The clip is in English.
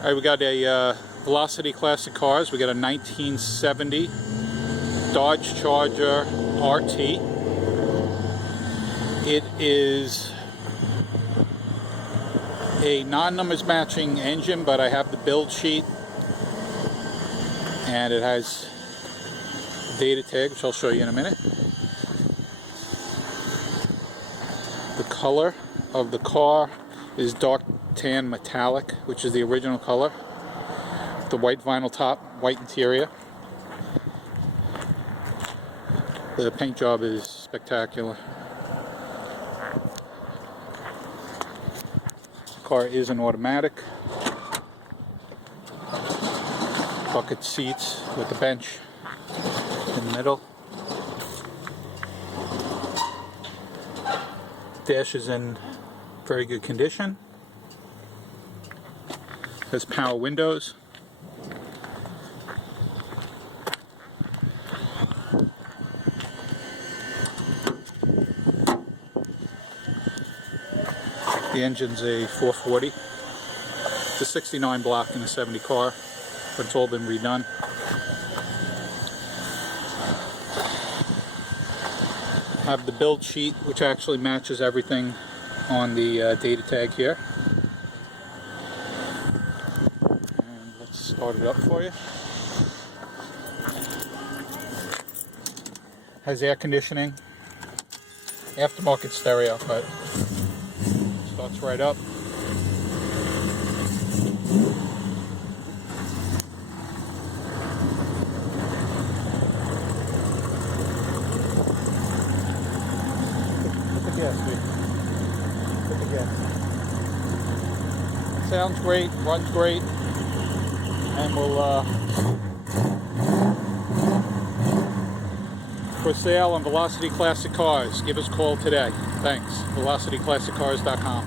Alright, we got a Velocity Classic Cars. We got a 1970 Dodge Charger RT. It is a non-numbers matching engine, but I have the build sheet, and it has data tag, which I'll show you in a minute. The color of the car is dark tan metallic, which is the original color. The white vinyl top, white interior. The paint job is spectacular. The car is an automatic. Bucket seats with the bench in the middle. Dash is in very good condition. Has power windows. The engine's a 440. It's a 69 block in a 70 car, but it's all been redone. Have the build sheet, which actually matches everything on the data tag here. And let's start it up for you. Has air conditioning, aftermarket stereo, but starts right up. Put the gas, please. Put the gas. Sounds great, runs great, and will for sale on Velocity Classic Cars. Give us a call today. Thanks. VelocityClassicCars.com.